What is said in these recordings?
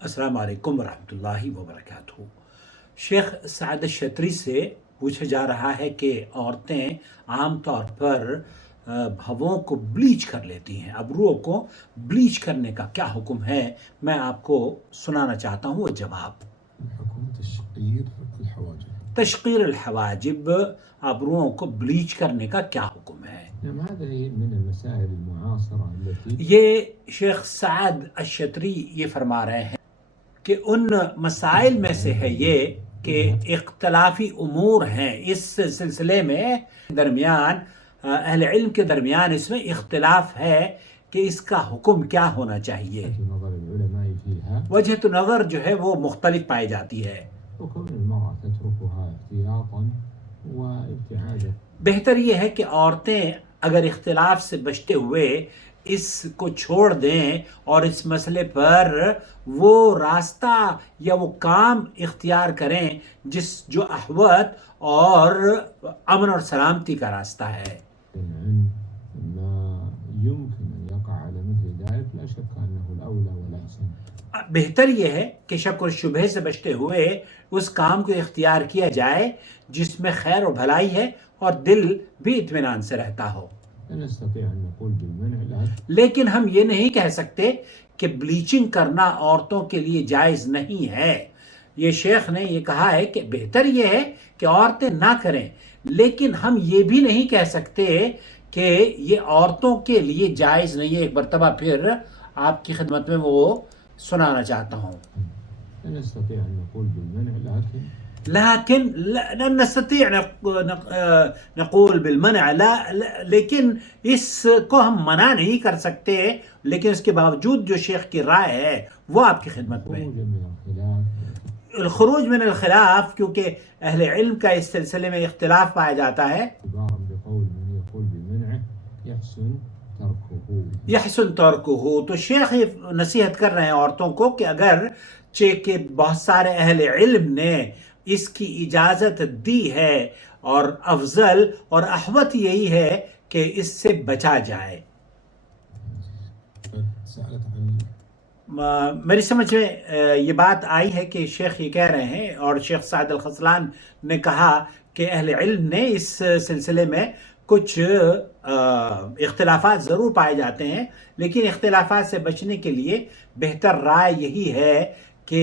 السلام علیکم ورحمۃ اللہ وبرکاتہ۔ شیخ سعد الشتری سے پوچھا جا رہا ہے کہ عورتیں عام طور پر بھووں کو بلیچ کر لیتی ہیں، ابروؤں کو بلیچ کرنے کا کیا حکم ہے؟ میں آپ کو سنانا چاہتا ہوں وہ جواب۔ حکم تشقیر الحواجب، تشقیر الحواجب، ابروؤں کو بلیچ کرنے کا کیا حکم ہے؟ هذه من المسائل المعاصرة التي یہ شیخ سعد الشتری یہ فرما رہے ہیں کہ ان مسائل میں سے ہے یہ کہ اختلافی امور ہیں اس سلسلے میں، درمیان اہل علم کے درمیان اس میں اختلاف ہے کہ اس کا حکم کیا ہونا چاہیے۔ نظر العلماء فيها وجہۃ نظر جو ہے وہ مختلف پائی جاتی ہے۔ وكون المرأة تتركها احتياطا وابتعادا، بہتر یہ ہے کہ عورتیں اگر اختلاف سے بچتے ہوئے اس کو چھوڑ دیں اور اس مسئلے پر وہ راستہ یا وہ کام اختیار کریں جو احوط اور امن اور سلامتی کا راستہ ہے۔ عن ما يمكن أن يقع على مثل ذلك لا شك أنه الأولى والأحسن۔ بہتر یہ ہے کہ شک اور شبہے سے بچتے ہوئے اس کام کو اختیار کیا جائے جس میں خیر و بھلائی ہے اور دل بھی اطمینان سے رہتا ہو۔ نستطيع أن نقول بالمنع، لیکن ہم یہ نہیں کہہ سکتے کہ بلیچنگ کرنا عورتوں کے لیے جائز نہیں ہے۔ یہ شیخ نے یہ کہا ہے کہ بہتر یہ ہے کہ عورتیں نہ کریں، لیکن ہم یہ بھی نہیں کہہ سکتے کہ یہ عورتوں کے لیے جائز نہیں ہے۔ ایک مرتبہ پھر آپ کی خدمت میں وہ سنانا چاہتا ہوں۔ نستطيع أن نقول بالمنع، لیکن لا نستطيع نقول بالمنع، لیکن اس کو ہم منع نہیں کر سکتے، لیکن اس کے باوجود جو شیخ کی رائے ہے وہ آپ کی خدمت میں۔ الخروج من الخلاف، کیونکہ اہل علم کا اس سلسلے میں اختلاف پایا جاتا ہے۔ یحسن ترکہ، تو شیخ نصیحت کر رہے ہیں عورتوں کو کہ اگر کہ بہت سارے اہل علم نے اس کی اجازت دی ہے اور افضل اور احوط یہی ہے کہ اس سے بچا جائے۔ میری سمجھ میں یہ بات آئی ہے کہ شیخ یہ کہہ رہے ہیں، اور شیخ سعد الخذلان نے کہا کہ اہل علم نے اس سلسلے میں کچھ اختلافات ضرور پائے جاتے ہیں، لیکن اختلافات سے بچنے کے لیے بہتر رائے یہی ہے کہ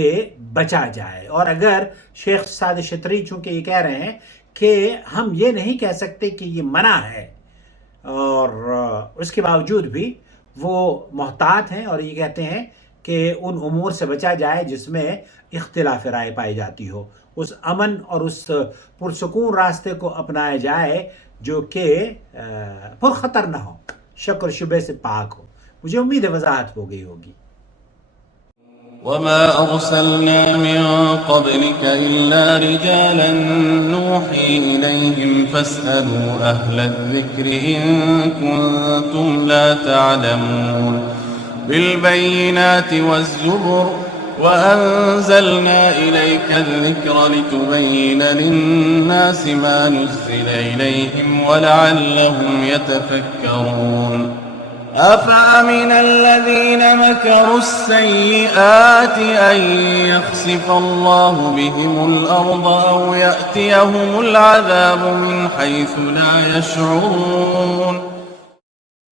بچا جائے۔ اور اگر شیخ سعد شتری چونکہ یہ کہہ رہے ہیں کہ ہم یہ نہیں کہہ سکتے کہ یہ منع ہے، اور اس کے باوجود بھی وہ محتاط ہیں اور یہ کہتے ہیں کہ ان امور سے بچا جائے جس میں اختلاف رائے پائی جاتی ہو، اس امن اور اس پرسکون راستے کو اپنایا جائے جو کہ پرخطر نہ ہو، شک اور شبہ سے پاک ہو۔ مجھے امید ہے وضاحت ہو گئی ہوگی۔ وما أرسلنا من قبلك إلا رجالا نوحي إليهم فاسألوا أهل الذكر إن كنتم لا تعلمون بالبينات والزبر وأنزلنا إليك الذكر لتبين للناس ما نزل إليهم ولعلهم يتفكرون أفأمن الذين مكروا السيئات أن يخسف الله بهم الأرض أو يأتيهم العذاب من حيث لا يشعرون